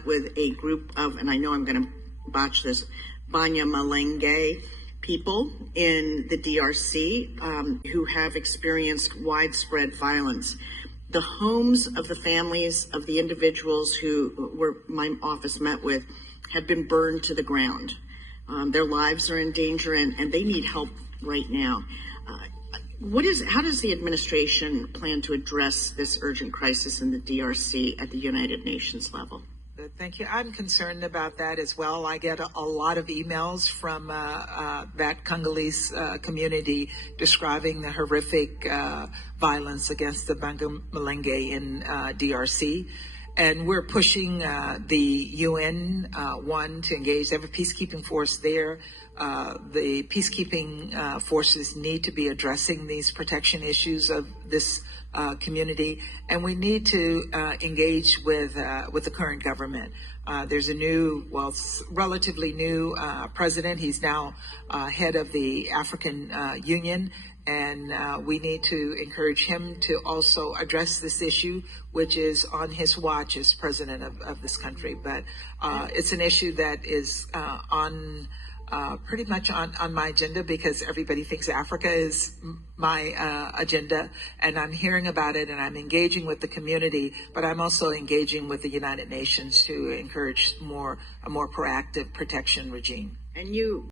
met with a group of, and I know I'm going to botch this, Banyamulenge people in the DRC who have experienced widespread violence. The homes of the families of the individuals who my office met with have been burned to the ground. Their lives are in danger, and they need help right now. How does the administration plan to address this urgent crisis in the DRC at the United Nations level? Thank you. I'm concerned about that as well. I get a lot of emails from that Congolese community describing the horrific violence against the Banyamulenge in DRC. And we're pushing the UN, to engage. They have a peacekeeping force there. The peacekeeping forces need to be addressing these protection issues of this community, and we need to engage with the current government. There's a relatively new president. He's now head of the African Union, and we need to encourage him to also address this issue, which is on his watch as president of this country. But it's an issue that is pretty much on my agenda, because everybody thinks Africa is my agenda, and I'm hearing about it and I'm engaging with the community, but I'm also engaging with the United Nations to encourage a more proactive protection regime. And you